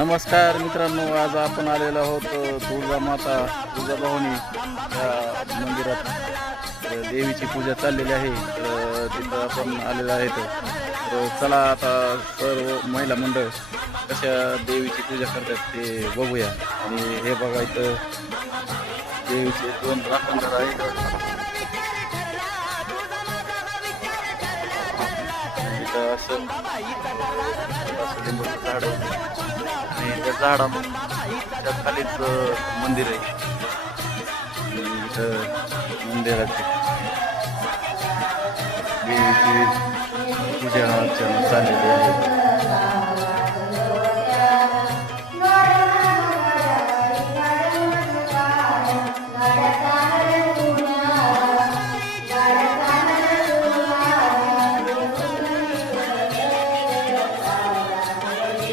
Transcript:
नमस्कार मित्रांनो, आज आपण आलेलो आहोत तुळजामाता तुळजाभवानी या मंदिरात. देवीची पूजा चाललेली आहे. तर तिथं आपण आलेलो आहे. तर चला आता सर्व महिला मंडळ कशा देवीची पूजा करतात ते बघूया. आणि हे बघा इथं देवीचे 2 राखणदार आहेत. इथं असं लिंबाचं झाड आहे आणि त्या झाडाच्या खालीच मंदिर आहे. आणि इथं मंदिराची देवीची पूजा अर्चना चाललेली आहे.